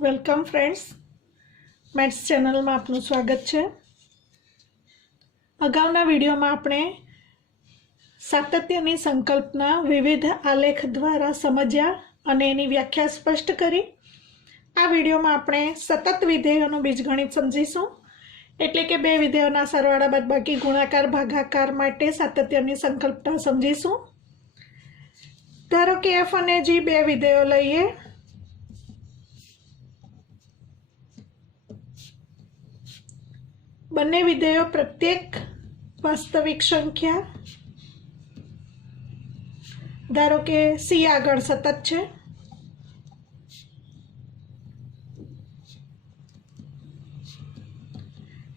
Welcome friends, maths channel में आपનું स्वागत है। अगाउना वीडियो में आपणे सातत्यनी संकल्पना विविध आलेख द्वारा समझ्या अने एनी व्याख्या स्पष्ट करी। आ वीडियो में आपणे सतत विधेयोनुं बीजगणित समझीशुं, एटले के बे विधेयोना सरवाळा बादबाकी गुणाकार भागाकार माटे सातत्यनी संकल्पना समझीशुं। धारो के एफ अने जी बे विधेयो लईए। बने विधेयो प्रत्येक वास्तविक संख्या, धारो के सी आगळ सतत छे,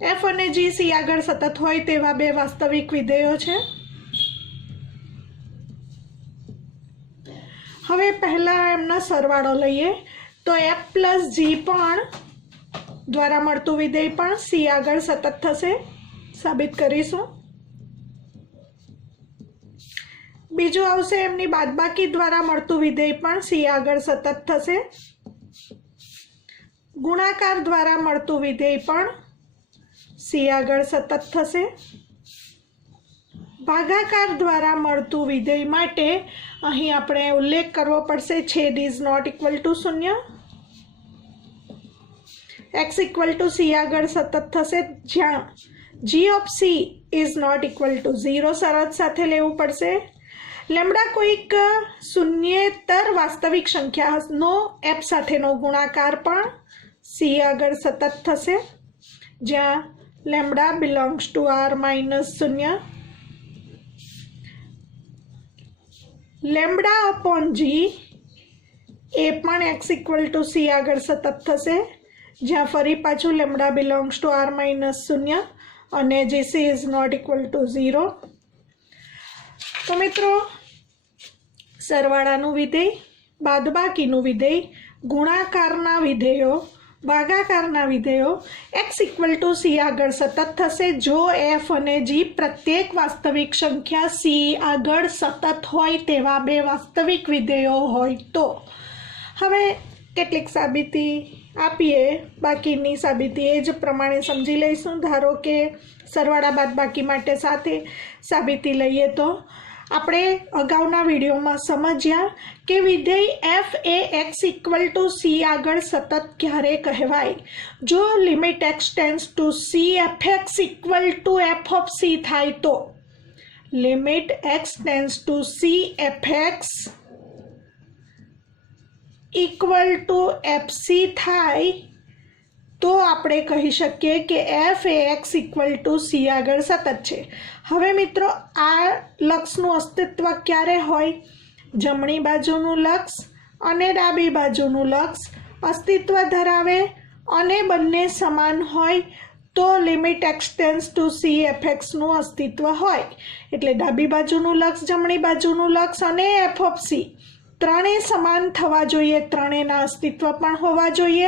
एफ अने जी सी आगळ सतत होय तेवा बे वास्तविक विधेयो छे। हवे पहला एमना सरवाळो लईए तो एफ प्लस जी पण द्वारा मळतुं विधेय पण सी आगळ सतत थशे, साबित करीशुं। बीजुं आवशे एमनी बादबाकी द्वारा मळतुं विधेय पण सी आगळ सतत थशे। गुणाकार द्वारा मळतुं विधेय पण सी आगळ सतत थशे। भागाकार द्वारा मळतुं विधेय माटे અહીં આપણે ઉલ્લેખ કરવો પડશે છેદ is not equal to 0। x equal to c આગળ સતત થશે, જ્યાં g of c is not equal to 0 શરત સાથે લેવું પડશે। લેમ્ડા કોઈક શૂન્યેતર વાસ્તવિક સંખ્યાનો f સાથેનો ગુણાકાર પણ c આગળ સતત થશે, જ્યાં lambda belongs to r-0। Lambda upon g ए पण एक्स इक्वल टू सी आगळ सतत थशे, ज्यां फरी पाछुं लेमडा बिलोंग्स टू r-0 अने जी सी इज नॉट इक्वल टू 0। तो मित्रों, सरवाळानुं विधेय, बादबाकीनुं विधेय, गुणाकारना विधेयो, भागाकारना विधेयो x इक्वल टू सी आगळ सतत थशे जो f अने g प्रत्येक वास्तविक संख्या c आगळ सतत होय तेवा बे वास्तविक विधेयो होय तो। हवे केटलीक साबिती आपीए, बाकीनी साबिती ए ज प्रमाणे समझी लईशुं। धारो के सरवाळा बादबाकी माटे साथे साबिती लईए तो આપણે અગાઉના વિડીયોમાં સમજ્યા કે વિધેય f એ x ઇક્વલ ટુ c આગળ સતત ક્યારે કહેવાય। જો limit x tends to c fx equal to f of c થાય તો limit x tends to c fx equal two fc થાય तो આપણે કહી શકીએ કે f એ x ઇક્વલ ટુ c આગળ સતત છે। હવે મિત્રો, આ લક્ષનું અસ્તિત્વ ક્યારે હોય? જમણી બાજુનું લક્ષ અને ડાબી બાજુનું લક્ષ અસ્તિત્વ ધરાવે અને બંને સમાન હોય તો limit x tends to c fx નું અસ્તિત્વ હોય। એટલે ડાબી બાજુનું લક્ષ, જમણી બાજુનું લક્ષ અને f ઓફ c ત્રણેય સમાન થવા જોઈએ, ત્રણેયના અસ્તિત્વ પણ હોવા જોઈએ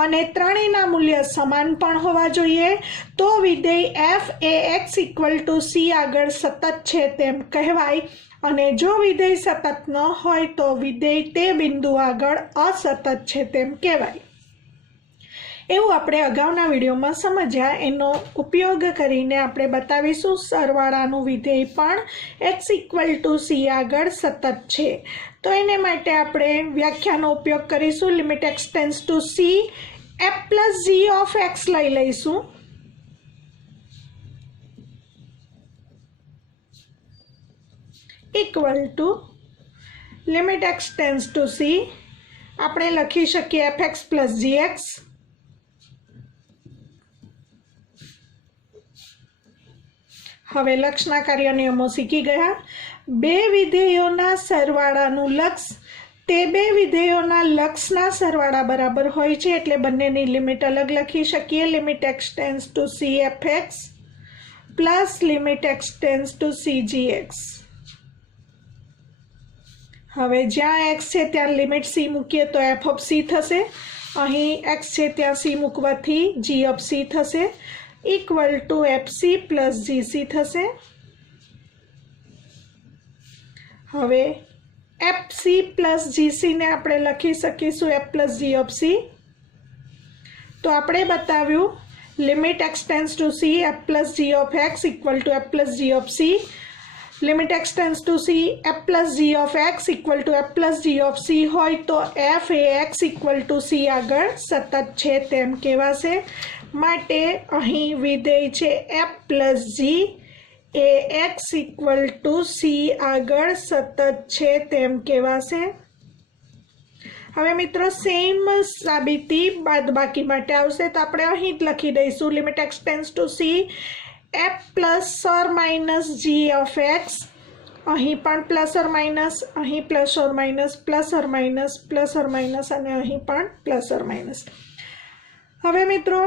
અને ત્રણેયના મૂલ્ય સમાન પણ હોવા જોઈએ તો વિધેય f એ x ઇક્વલ ટુ c આગળ સતત છે તેમ કહેવાય। અને જો વિધેય સતત ન હોય તો વિધેય તે બિંદુ આગળ અસતત છે તેમ કહેવાય। એવું આપણે અગાઉના વિડીયોમાં સમજ્યા, એનો ઉપયોગ કરીને આપણે બતાવીશું સરવાળાનું વિધેય પણ x ઇક્વલ ટુ c આગળ સતત છે। તો એને માટે આપણે વ્યાખ્યાનો ઉપયોગ કરીશું। Limit x tends to c f plus g of x લઈ લઈશું। Equal to limit x tends to c આપણે લખી શકીએ fx પ્લસ gx। હવે લક્ષના કાર્ય નિયમો શીખી ગયા। બે વિધેયોના સરવાળાનું લક્ષ તે બે વિધેયોના લક્ષના સરવાળા બરાબર હોય છે, એટલે બંનેની લિમિટ અલગ લખી શકીએ। Limit x tends to c fx plus limit x tends to c gx। હવે જ્યાં x છે ત્યાં લિમિટ c મૂકીએ તો f ઓફ c થશે, અહીં x છે ત્યાં c મૂકવાથી g ઓફ c થશે, equal to fc plus gc थशे। हवे fc प्लस gc ने आपणे लखी सकीशुं f plus g of c तो આપણે બતાવ્યું limit x tends to c f plus g of x equal to f plus g of c, limit x tends to c f plus g of x equal to f plus g of c હોય તો f એ x equal to c આગળ સતત છે તેમ કહેવાશે. માટે અહીં વિધેય છે f plus g A x equal to c આગળ સતત છે તેમ કહેવાશે. હવે મિત્રો સેમ સાબિતી બાદબાકી માટે આવશે તો આપણે અહીં જ લખી દઈશું limit x tends to c f plus or minus g of x, અહીં પણ પ્લસ ઓર માઇનસ, અહીં plus or minus, plus or minus, plus or minus અને અહીં પણ પ્લસ ઓર માઇનસ. હવે મિત્રો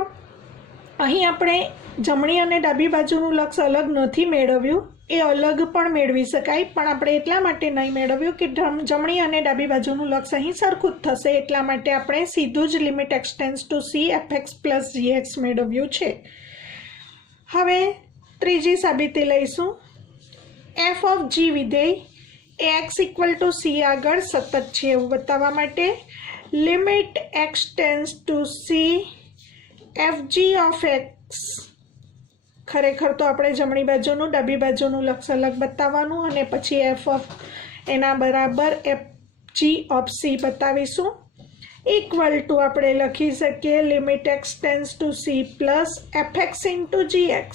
અહીં આપણે જમણી અને ડાબી બાજુનું લક્ષ અલગ નથી મેળવ્યું, એ અલગ પણ મેળવી શકાય, પણ આપણે એટલા માટે નહીં મેળવ્યું કે જમણી અને ડાબી બાજુનું લક્ષ અહીં સરખું જ થશે, એટલા માટે આપણે સીધું જ limit x tends to c fx plus gx મેળવ્યું છે. હવે ત્રીજી સાબિતી લઈશું. f ઓફ g વિધેય એ x ઇક્વલ ટુ c આગળ સતત છે એવું બતાવવા માટે limit x tends to c fg of x, ખરેખર તો આપણે જમણી બાજુનું ડાબી બાજુનું લક્ષ અલગ બતાવવાનું અને પછી f ઓફ એના બરાબર fg ઓફ c બતાવીશું. ઇક્વલ ટુ આપણે લખી શકીએ limit x tends to c plus fx into gx.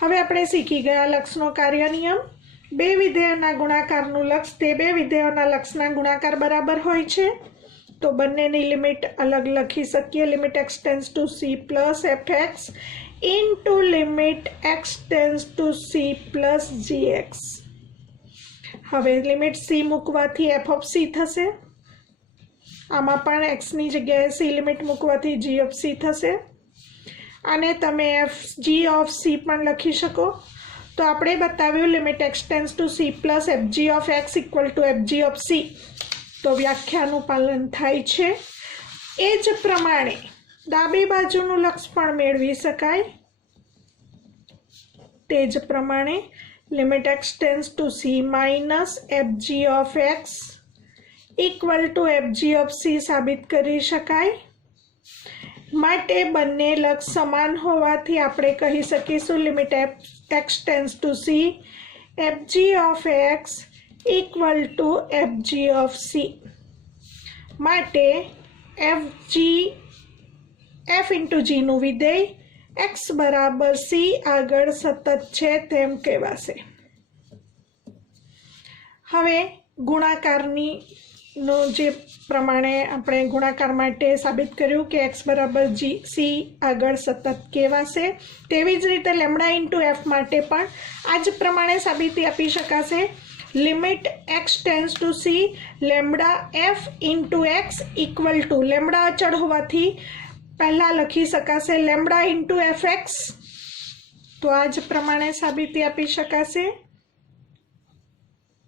હવે આપણે શીખી ગયા લક્ષનો કાર્ય નિયમ. બે વિધેયોના ગુણાકારનું લક્ષ તે બે વિધેયોના લક્ષના ગુણાકાર બરાબર હોય છે, તો બંનેની લિમિટ અલગ લખી શકીએ limit x tends to c plus fx into limit x tends to c plus gx. હવે લિમિટ c મૂકવાથી f ઓફ c થશે, આમાં પણ xની જગ્યાએ c લિમિટ મૂકવાથી g ઓફ c થશે, અને તમે fg ઓફ c પણ લખી શકો. તો આપણે બતાવ્યું limit x tends to c plus fg of x equal two fg of c, તો વ્યાખ્યાનું પાલન થાય છે. એ જ પ્રમાણે ડાબી બાજુનું લક્ષ પણ મેળવી શકાય. તે જ પ્રમાણે limit x tends to c minus fg of x equal two fg of c સાબિત કરી શકાય. માટે બંને લક્ષ સમાન હોવાથી આપણે કહી શકીશું limit x tends to c fg of x equal two fg of c. માટે f ઇન્ટુ g નું વિધેય x બરાબર c આગળ સતત છે તેમ કહેવાશે. હવે ગુણાકારની નો જે પ્રમાણે આપણે ગુણાકાર માટે સાબિત કર્યું કે x બરાબર c આગળ સતત કહેવાશે, તેવી જ રીતે લેમ્ડા ઇન્ટુ f માટે પણ આ જ પ્રમાણે સાબિતી આપી શકાશે. Limit x tends to c lambda f into x equal to lambda અચળ હોવાથી પહેલાં લખી શકાશે લેમ્ડા ઇન્ટુ fx, તો આ જ પ્રમાણે સાબિતી આપી શકાશે.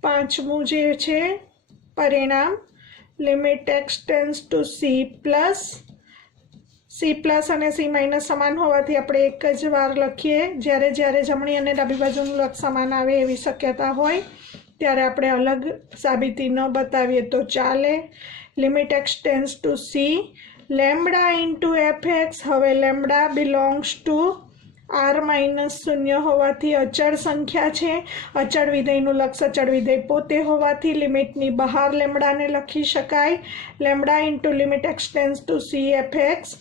પાંચમું જે છે પરિણામ limit x tends to c plus અને c માઇનસ સમાન હોવાથી આપણે એક જ વાર લખીએ. જ્યારે જમણી અને ડાબી બાજુનું લક્ષ સમાન આવે એવી શક્યતા હોય ત્યારે આપણે અલગ સાબિતી ન બતાવીએ તો ચાલે. Limit x tends to c lambda into fx, હવે lambda belongs two r minus શૂન્ય હોવાથી અચળ સંખ્યા છે. અચળ વિધેયનું લક્ષ અચળ વિધેય પોતે હોવાથી લિમિટની બહાર લેમ્ડાને લખી શકાય. Lambda into limit x tends to c fx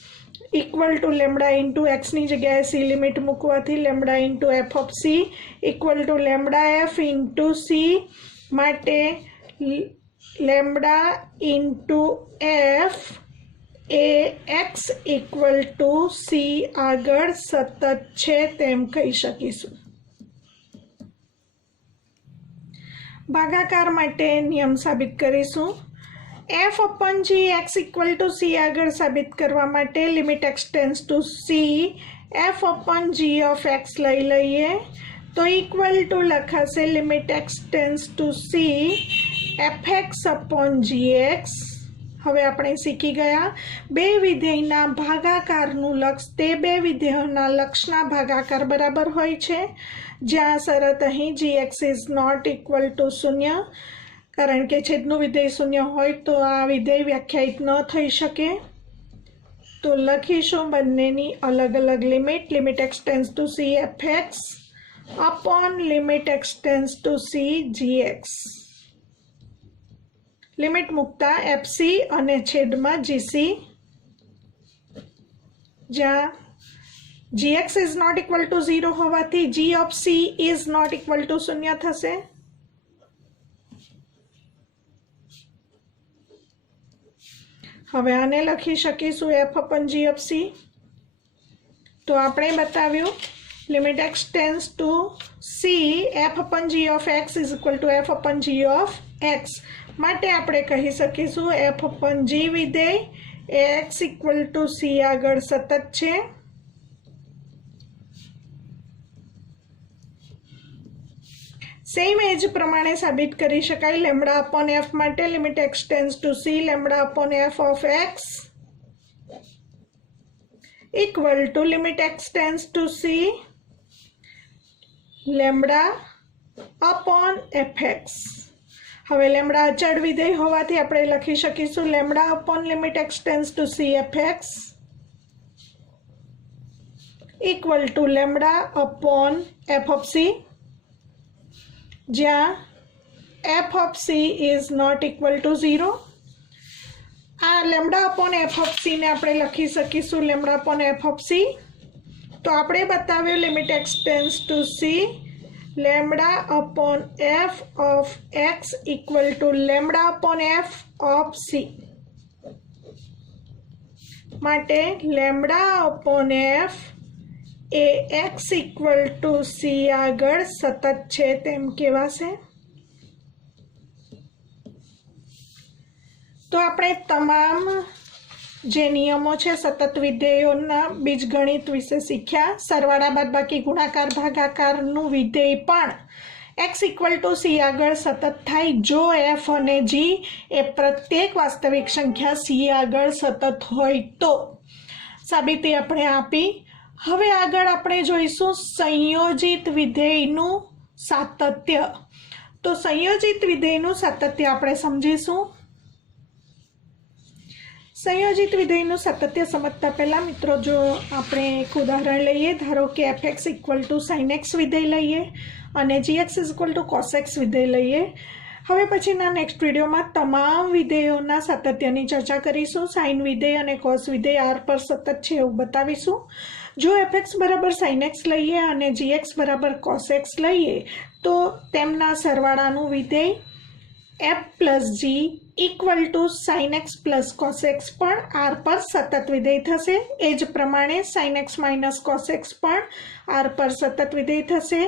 equal to lambda into એક્સની જગ્યાએ c લિમિટ મૂકવાથી lambda into f of c equal to lambda f into c. માટે લેમ્ડા ઇન્ટુ f એ x ઇક્વલ ટુ c આગળ સતત છે તેમ કહી શકીશું. ભાગાકાર માટે નિયમ સાબિત કરીશું. f upon g x equal to c આગળ સાબિત કરવા માટે limit x tends to c f upon g of x લઈ લઈએ તો ઇક્વલ ટુ લખાશે limit x tends to c fx upon gx. હવે આપણે શીખી ગયા બે વિધેયના ભાગાકારનું લક્ષ તે બે વિધેયોના લક્ષના ભાગાકાર બરાબર હોય છે, જ્યાં શરત અહીં gx is not equal to શૂન્ય, કારણ કે છેદનું વિધેય શૂન્ય હોય તો આ વિધેય વ્યાખ્યાયિત ન થઈ શકે. तो લખીશું બંનેની અલગ અલગ limit. Limit x tends to c fx upon limit x tends to c gx. Limit મૂકતા fc અને છેદમાં gc, જ્યાં gx is not equal to 0 હોવાથી g of c is not equal to 0 થશે. હવે આને લખી શકીશું f upon g of c. તો આપણે બતાવ્યું limit x tends to c f upon g of x is equal to f upon g of x. માટે આપણે કહી શકીશું f અપન g વિધેય એ x ઇક્વલ ટુ c આગળ સતત છે. સેમ એજ પ્રમાણે સાબિત કરી શકાય લેમ્બડા અપોન f માટે. Limit x tends to c lambda upon f of x equal two limit x tends to c lambda upon fx. હવે લેમ્બડા અચળ વિધેય હોવાથી આપણે લખી શકીશું lambda upon limit x tends to c fx equal two lambda upon f of c, જ્યાં f of c is not equal to 0. આ lambda upon f of c ને આપણે લખી શકીશું lambda upon f of c. તો આપણે બતાવ્યું limit x tends to c lambda upon f of x equal two lambda upon f of c. માટે lambda upon f એ x ઇક્વલ ટુ c આગળ સતત છે તેમ કહેવાશે. તો આપણે તમામ જે નિયમો છે સતત વિધેયોના બીજગણિત વિશે શીખ્યા. સરવાળા બાદબાકી ગુણાકાર ભાગાકારનું વિધેય પણ x ઇક્વલ ટુ c આગળ સતત થાય જો f અને g એ પ્રત્યેક વાસ્તવિક સંખ્યા c આગળ સતત હોય તો. સાબિતી આપણે આપી. હવે આગળ આપણે જોઈશું સંયોજિત વિધેયનું સાતત્ય. તો સંયોજિત વિધેયનું સાતત્ય આપણે સમજીશું. સંયોજિત વિધેયનું સાતત્ય સમજતા પહેલાં મિત્રો જો આપણે એક ઉદાહરણ લઈએ, ધારો કે fx equal two sin x વિધેય લઈએ અને gx equal to cos x વિધેય લઈએ. હવે પછીના નેક્સ્ટ વિડીયોમાં તમામ વિધેયોના સાતત્યની ચર્ચા કરીશું. સાઇન વિધેય અને cos વિધેય r પર સતત છે એવું બતાવીશું. જો fx બરાબર sin x લઈએ અને gx બરાબર cos x લઈએ તો તેમના સરવાળાનું વિધેય f plus g equal to sin x plus cos x પણ r પર સતત વિધેય થશે. એ જ પ્રમાણે sin x minus cos x પણ r પર સતત વિધેય થશે.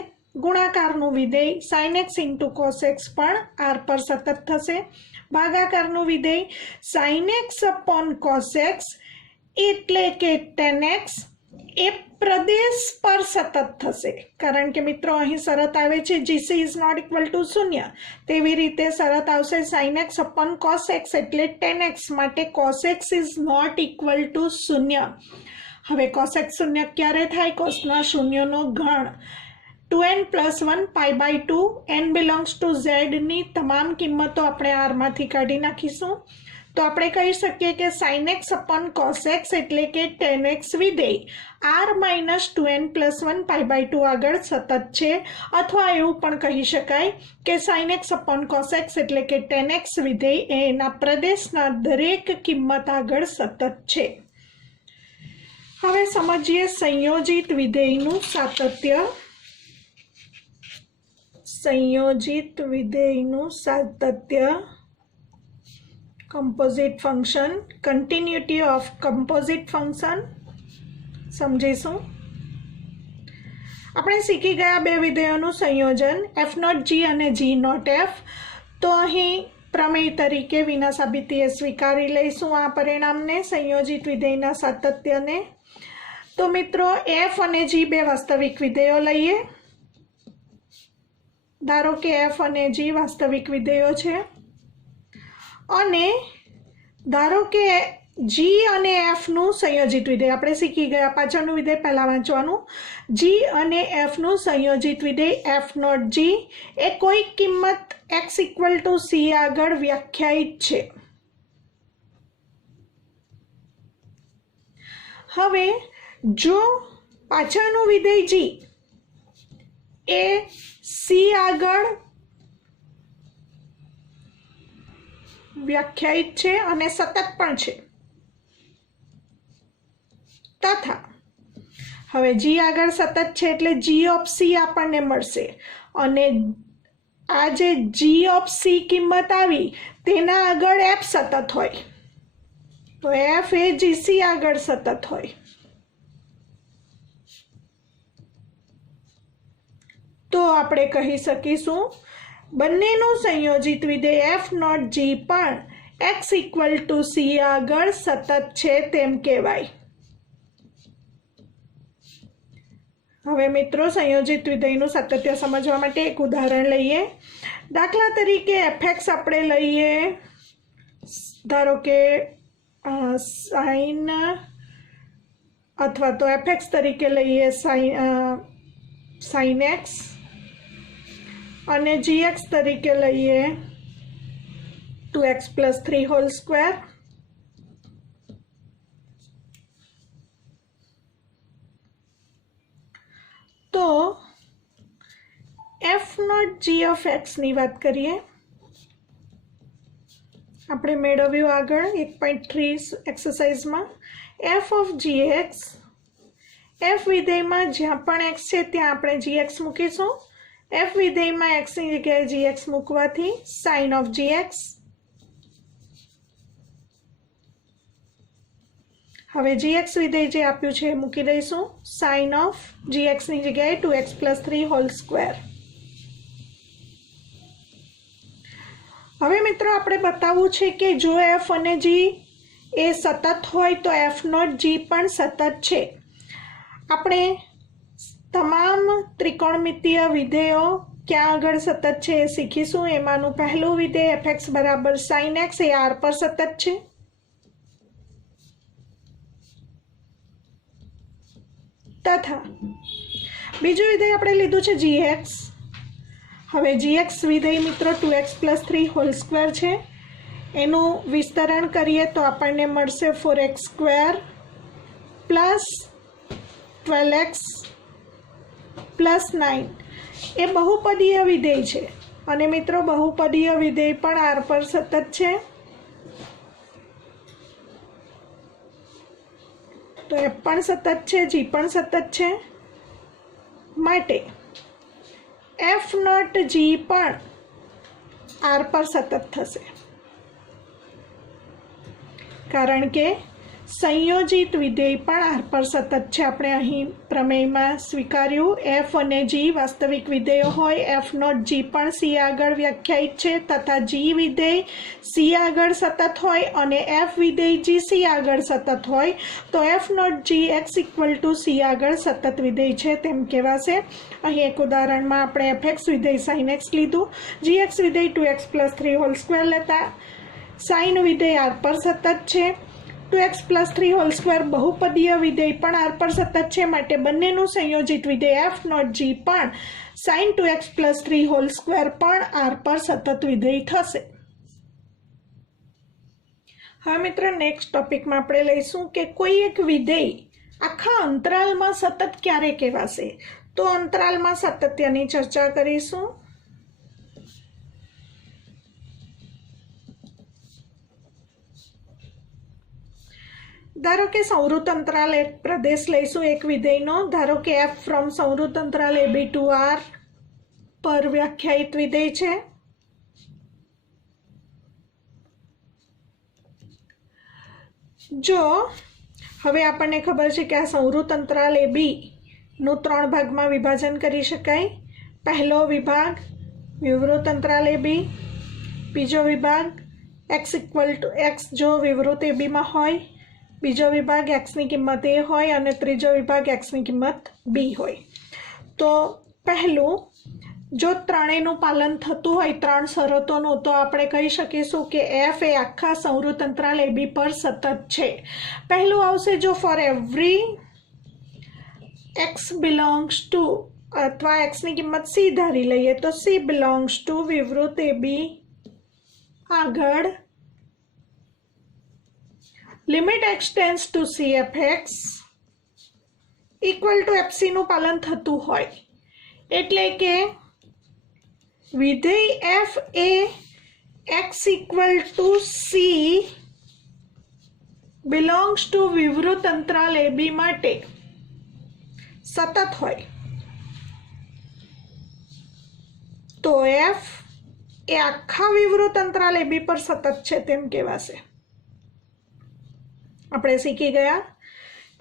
ગુણાકારનું વિધેય sin x into cos x પણ r પર સતત થશે. ભાગાકારનું વિધેય sin x upon cos x એટલે કે tan x એ પ્રદેશ પર સતત થશે. કારણ કે મિત્રો અહીં શરત આવે છે gc is not equal to 0. તેવી રીતે શરત આવશે sin x upon cos x એટલે tan x, માટે cos x is not equal to 0. હવે cos x શૂન્ય ક્યારે થાય? કોસના શૂન્યનો ગણ 2n plus 1 π/2 n belongs to z ની તમામ કિંમતો આપણે r માંથી કાઢી નાખીશું. તો આપણે કહી શકીએ કે sin x upon cos x એટલે કે tan x વિધેય r માઇનસ 2n પ્લસ 1 π/2 આગળ સતત છે. અથવા એવું પણ કહી શકાય કે sin x upon cos x એટલે કે tan x વિધેય એના પ્રદેશના દરેક કિંમત આગળ સતત છે. હવે સમજીએ સંયોજિત વિધેયનું સાતત્ય. સંયોજિત વિધેયનું સાતત્ય composite function, continuity of composite function સમજીશું. આપણે શીખી ગયા બે વિધેયોનું સંયોજન f નોટ g અને g નોટ f. તો અહીં પ્રમેય તરીકે વિના સાબિતીએ સ્વીકારી લઈશું આ પરિણામને, સંયોજિત વિધેયના સાતત્યને. તો મિત્રો f અને g બે વાસ્તવિક વિધેયો લઈએ. ધારો કે f અને g વાસ્તવિક વિધેયો છે અને ધારો કે g અને f નું સંયોજિત વિધેય આપણે શીખી ગયા. પાછળનું વિધેય પહેલાં વાંચવાનું. g અને f નું સંયોજિત વિધેય f નોટ g એ કોઈ કિંમત x ઇક્વલ ટુ c આગળ વ્યાખ્યાયિત છે. હવે જો પાછળનું વિધેય g એ c આગળ વ્યાખ્યાયિત છે અને સતત પણ છે, તથા હવે g આગળ સતત છે એટલે g ઓફ c આપણને મળશે અને આ જે g ઓફ c કિંમત આવી તેના આગળ f સતત હોય તો f એ gc આગળ સતત હોય, તો આપણે કહી શકીશું બંનેનું સંયોજિત વિધેય f નોટ g પણ x ઇક્વલ ટુ c આગળ સતત છે તેમ કહેવાય। હવે મિત્રો સંયોજિત વિધેયનું સાતત્ય સમજવા માટે એક ઉદાહરણ લઈએ। દાખલા તરીકે fx આપણે લઈએ, ધારો કે sin અથવા તો fx તરીકે લઈએ sin x અને gx તરીકે લઈએ 2x + 3 હોલ સ્ક્વેર। તો f not g of x ની વાત કરીએ, આપણે મેળવ્યું આગળ 1.3 એક્સરસાઇઝમાં f ઓફ gx, f વિધેયમાં જ્યાં પણ x છે ત્યાં આપણે gx મૂકીશું, f વિધેયમાં x ની જગ્યાએ gx મૂકવાથી sin ઓફ gx। હવે gx વિધેય જે આપ્યું છે એ મૂકી દઈશું, sin ઓફ gx ની જગ્યાએ 2x + 3 હોલ સ્ક્વેર। હવે મિત્રો આપણે બતાવવું છે કે જો f અને g એ સતત હોય તો f નોટ g પણ સતત છે। આપણે તમામ ત્રિકોણમિતીય વિધેયો ક્યાં આગળ સતત છે એ શીખીશું। એમાંનું પહેલું વિધેય fx બરાબર sin x એ r પર સતત છે, તથા બીજું વિધેય આપણે લીધું છે gx। હવે gx વિધેય મિત્રો 2x + 3 હોલ સ્ક્વેર છે, એનું વિસ્તરણ કરીએ તો આપણને મળશે 4x² + 12x + 9। એ બહુપદીય વિધેય છે અને મિત્રો બહુપદીય વિધેય પણ r પર સતત છે, તો f પણ સતત છે, g પણ સતત છે, માટે f નોટ g પણ r પર સતત થશે, કારણ કે સંયોજિત વિધેય પણ r પર સતત છે। આપણે અહીં પ્રમેયમાં સ્વીકાર્યું f અને g વાસ્તવિક વિધેયો હોય, f નોટ g પણ c આગળ વ્યાખ્યાયિત છે તથા g વિધેય c આગળ સતત હોય અને f વિધેય gc આગળ સતત હોય તો f not g x equal to c આગળ સતત વિધેય છે તેમ કહેવાશે। અહીં એક ઉદાહરણમાં આપણે fx વિધેય sin x લીધું, gx વિધેય 2x + 3 હોલ સ્ક્વેર લેતા sin વિધેય r પર સતત છે, 2x + 3 હોલ સ્ક્વેર બહુપદીય વિધેય પણ r પર સતત છે, માટે બંનેનું સંયોજિત વિધેય f નોટ g પણ sin 2x + 3 હોલ સ્ક્વેર પણ r પર સતત વિધેય થશે। હવે મિત્રો નેક્સ્ટ ટોપિકમાં આપણે લઈશું કે કોઈ એક વિધેય આખા અંતરાલમાં સતત ક્યારે કહેવાશે, તો અંતરાલમાં સાતત્યની ચર્ચા કરીશું। ધારો કે સંવૃત અંતરાલ એક પ્રદેશ લઈશું એક વિધેયનો, ધારો કે f ફ્રોમ સંવૃત અંતરાલ ab to r પર વ્યાખ્યાયિત વિધેય છે। જો હવે આપણને ખબર છે કે આ સંવૃત અંતરાલ ab નું 3 ભાગમાં વિભાજન કરી શકાય। પહેલો વિભાગ વિવૃત અંતરાલ ab, બીજો વિભાગ x = x જો વિવૃત ab માં હોય, બીજો વિભાગ x ની કિંમત a હોય અને ત્રીજો વિભાગ x ની કિંમત b હોય। તો પહેલું જો ત્રણેયનું પાલન થતું હોય ત્રણ શરતોનું તો આપણે કહી શકીશું કે f એ આખા સંવૃત અંતરાલ ab પર સતત છે। પહેલું આવશે જો for every x belongs to અથવા x ની કિંમત c ધારી લઈએ તો c બિલોંગ્સ ટુ વિવૃત ab આગળ limit x tends to c f x equal to f c નું પાલન થતું હોય, એટલે કે વિધેય એફ એ x equal to c belongs to વિવૃત અંતરાલ એ બી માટે સતત હોય, તો એફ એ આખા વિવૃત અંતરાલ એ બી પર સતત છે તેમ કહેવાશે. આપણે શીખી ગયા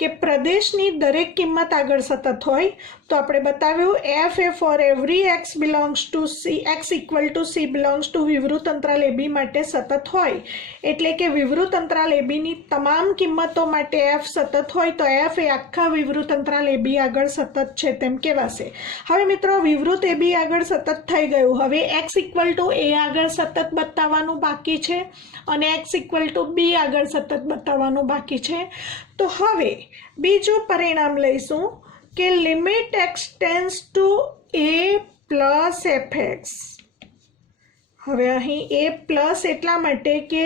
કે પ્રદેશની દરેક કિંમત આગળ સતત હોય તો આપણે બતાવ્યું એફ એ for every x belongs to c x equal to c belongs to વિવૃત અંતરાલ એ બી માટે સતત હોય, એટલે કે વિવૃત અંતરાલ એ બીની તમામ કિંમતો માટે એફ સતત હોય તો એફ એ આખા વિવૃત અંતરાલ એ બી આગળ સતત છે તેમ કહેવાશે. હવે મિત્રો વિવૃત એ બી આગળ સતત થઈ ગયું, હવે એક્સ ઇક્વલ ટુ એ આગળ સતત બતાવવાનું બાકી છે અને એક્સ ઇક્વલ ટુ બી આગળ સતત બતાવવાનું બાકી છે. તો હવે બીજું પરિણામ લઈશું કે લિમિટ એક્સ ટેન્સ ટુ એ પ્લસ એફ એક્સ. હવે અહીં એ પ્લસ એટલા માટે કે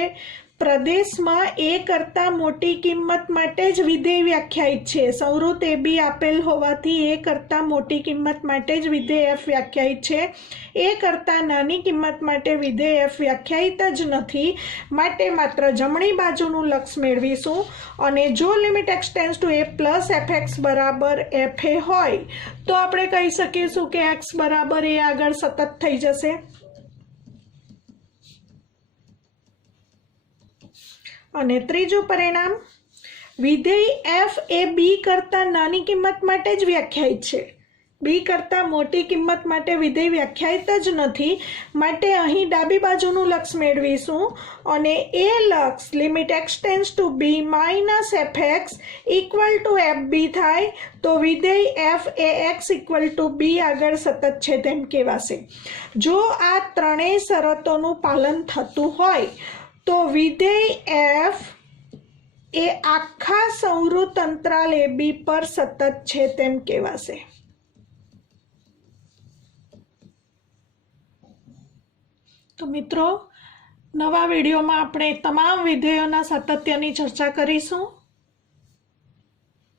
પ્રદેશમાં એ કરતાં મોટી કિંમત માટે જ વિધેય વ્યાખ્યાયિત છે. સંવૃત એ બી આપેલ હોવાથી એ કરતાં મોટી કિંમત માટે જ વિધેય એફ વ્યાખ્યાયિત છે. એ કરતાં નાની કિંમત માટે વિધેય એફ વ્યાખ્યાયિત જ નથી, માટે માત્ર જમણી બાજુનું લક્ષ મેળવીશું અને જો લિમિટ એક્સ ટેન્સ ટુ એ પ્લસ એફ એક્સ બરાબર એફ એ હોય તો આપણે કહી શકીશું કે એક્સ બરાબર એ આગળ સતત થઈ જશે. અને ત્રીજું પરિણામ વિધેય એફ એ બી કરતાં નાની કિંમત માટે જ વ્યાખ્યાયિત છે, બી કરતાં મોટી કિંમત માટે વિધેય વ્યાખ્યાયિત જ નથી, માટે અહીં ડાબી બાજુનું લક્ષ મેળવીશું અને એ લક્ષ limit x tends to b minus f x equal to f b થાય તો વિધેય એફ એ એક્સ ઇક્વલ ટુ બી આગળ સતત છે તેમ કહેવાશે. જો આ ત્રણેય શરતોનું પાલન થતું હોય તો વિધેય એફ એ આખા સંવૃત અંતરાલ એ બી પર સતત છે તેમ કહેવાશે. તો મિત્રો, નવા વિડીયોમાં આપણે તમામ વિધેયોના સાતત્યની ચર્ચા કરીશું.